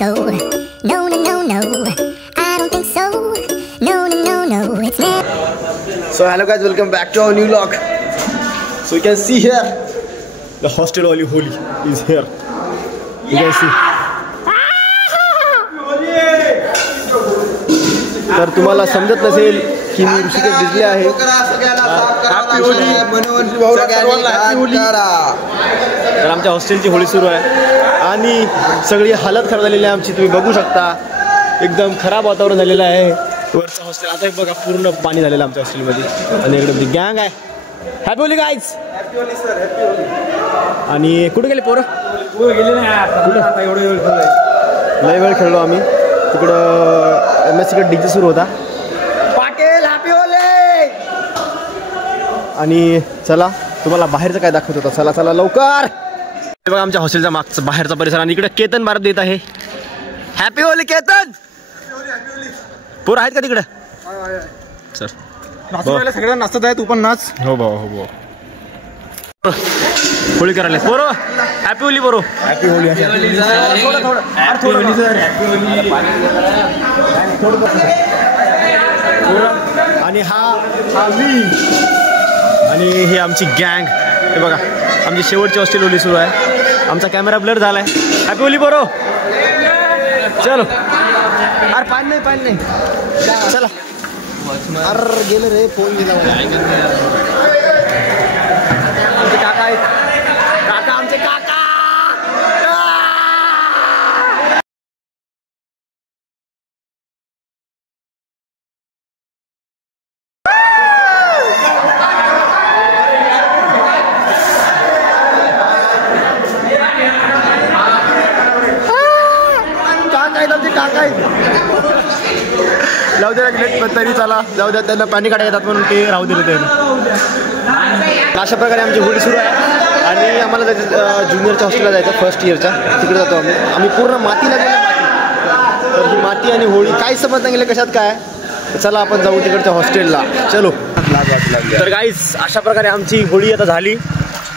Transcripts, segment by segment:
so. No, no, no, no. I don't think so. No, no, no, no. It's never. So hello guys, welcome back to our new vlog. So you can see here the hostel Holy is here. You can see. तर तुम्हाला समजत नसेल की मी ऋषिकेश भिजले आहे. तर आमच्या हॉस्टेलची होळी सुरू आहे आणि सगळी हालत खराब झालेली आहे आमची. तुम्ही बघू शकता एकदम खराब वातावरण झालेलं आहे वरचं हॉस्टेल. आता बघा पूर्ण पाणी झालेलं आमच्या हॉस्टेलमध्ये आणि इकडे गँग आहे. Happy Holy guys. आणि कुठे गेले पोरं? गेले नाही आता एवढं वेळ लय वेळ खेळलो आम्ही. तिकडं MS कडे डीजे सुरू होता. Patil happy Holy. आणि चला तुम्हाला बाहेरचं काय दाखवत होता. चला चला लवकर. बघा आमच्या हॉस्टेलचा मागचा बाहेरचा परिसर आणि इकडे केतन भारत देत आहे. Happy Holy Ketan. पोरं आहेत का तिकडं? सर सगळ्यांना नाचत आहे. तू पण नाच. हो भाऊ हो भाऊ. होळी करायला पोरं. हॅपी होली पोरं. Happy Holy. आणि हा मी आणि ही आमची गँग. हे बघा आमची शेवटची हॉस्टेल होली सुरू आहे. आमचा कॅमेरा ब्लर झालाय. हॅपी होली पोरं. चलो. अरे पाणी नाही चला. अरे गेलं रे फोन गेला. आमचे काका आहेत. काका आमचे काका. जाऊ द्या तरी चला जाऊ द्या. त्यांना पाणी काढायला येतात म्हणून ते राहू दिले. अशा प्रकारे आमची होळी सुरू आहे आणि आम्हाला जायचं ज्युनियरच्या हॉस्टेलला जायचं फर्स्ट इयरच्या. तिकडे जातो आम्ही पूर्ण मातीला गेलो. तर ही माती आणि होळी काय समज नाही गेलं कशात काय. चला आपण जाऊ तिकडच्या हॉस्टेलला. चलो. तर गाईज अशा प्रकारे आमची होळी आता झाली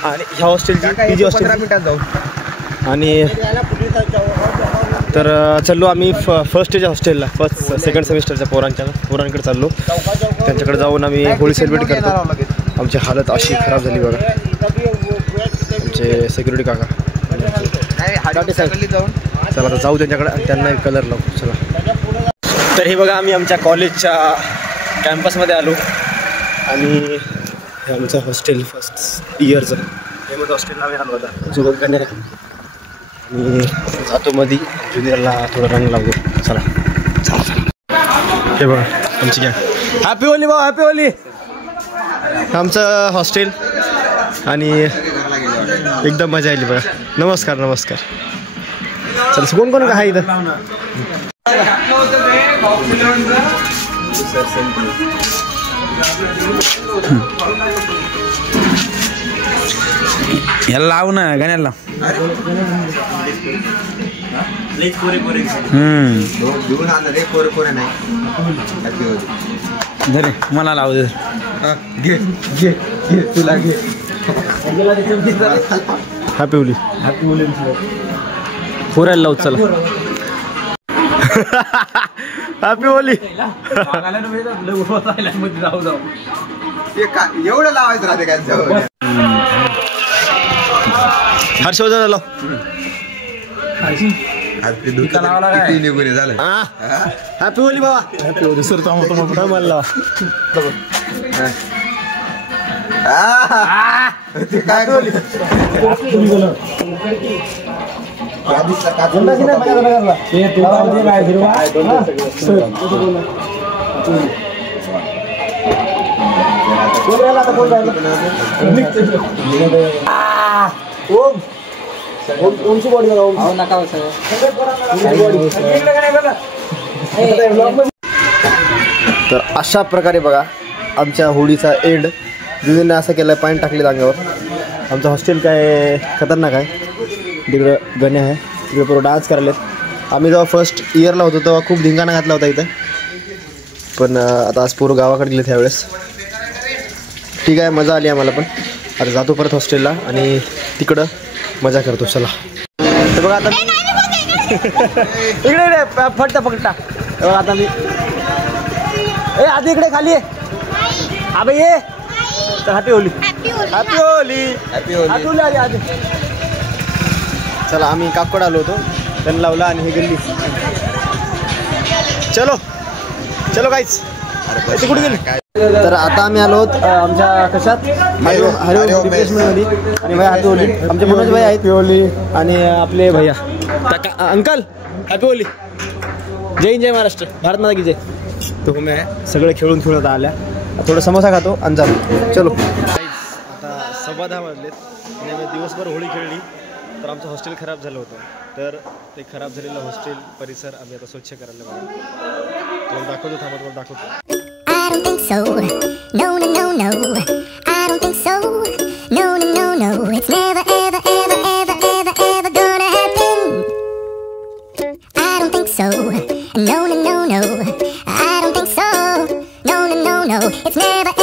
आणि ह्या हॉस्टेलची जी हॉस्टेल मिनिटात जाऊ. आणि तर चाललो आम्ही फर्स्ट इयरच्या हॉस्टेलला. सेकंड सेमिस्टरच्या पोरांकडे चाललो. त्यांच्याकडे जाऊन आम्ही होळी सेलिब्रेट करतो. आमची हालत अशी खराब झाली बघा. आमचे सिक्युरिटी काका. चला आता जाऊ त्यांच्याकडे आणि त्यांना एक कलर लावू. चला. तर हे बघा आम्ही आमच्या कॉलेजच्या कॅम्पसमध्ये आलो आणि हे आमचं हॉस्टेल फर्स्ट इयरचं फेमस हॉस्टेलला आम्ही आलो होता सोबत करण्या. आणि जातो मध्ये ज्युनियरला थोडं रंग लावतो. चला चला चला. हे बघा आमची गँग. हॅपी होली भाऊ. Happy Holy. आमचं हॉस्टेल आणि एकदम मजा आली बघा. नमस्कार नमस्कार. चला कोण कोण का आहे इथं? याला लाव ना गाण्याला. धरे मला लाव दे. घे घे घे तुला घे. हॅपी होली. हॅपी होली. फोरायला लावू. चला. हॅपी होली. एवढं लावायचं राहते काय. हर्षवर्धन लाव. हॅपी होली बाबा. Happy Holi sir. मला काय होली. उंची बॉडी नका. तर अशा प्रकारे बघा आमच्या होळीचा एंड. जुनीने असं केलं पाणी टाकले अंगावर. आमचं हॉस्टेल काय खतरनाक आहे. तिकडं गण्या आहे. तिकडे पूर्ण डान्स करायलेत. आम्ही जेव्हा फर्स्ट इयरला होतो तेव्हा खूप धिंगाणा घातला होता इथं. पण आता आज पूर्ण गावाकडे गेले त्यावेळेस. ठीक आहे मजा आली आम्हाला पण. आता जातो परत हॉस्टेलला आणि तिकडं मजा करतो. चला. तर बघा आता इकडे फटता फकटा आता मी ए आधी इकडे खाली आहे अबे ये तर happy Holi happy Holi happy Holy आधी चला आम्ही काकड आलो होतो त्यांना लावला आणि हे गल्ली चलो चलो काहीच कुठे गेली तर आता आम्ही आलो आहोत आमच्या कशात मध्ये आणि भाई हॅपी होली आमचे मनोज भाई आहेत होली आणि आपले भैया अंकल हॅपी होली जय हिंद जय महाराष्ट्र भारत माता की जय तो मैं सगळे खेळून खेळत आल्या थोडं समोसा खातो आणि जातो चलो आता 10:15 वाजलेत आणि आम्ही दिवसभर होळी खेळली तर आमचं हॉस्टेल खराब झालं होतं तर ते खराब झालेलं हॉस्टेल परिसर आम्ही आता स्वच्छ करायला बघा तुम्हाला दाखवतो थांबा तुम्हाला दाखवतो I don't think so. No, no, no, no. I don't think so. No, no, no, no. It's never, ever, ever, ever, ever, ever gonna happen. I don't think so. No, no, no, no. I don't think so. No, no, no, no. It's never.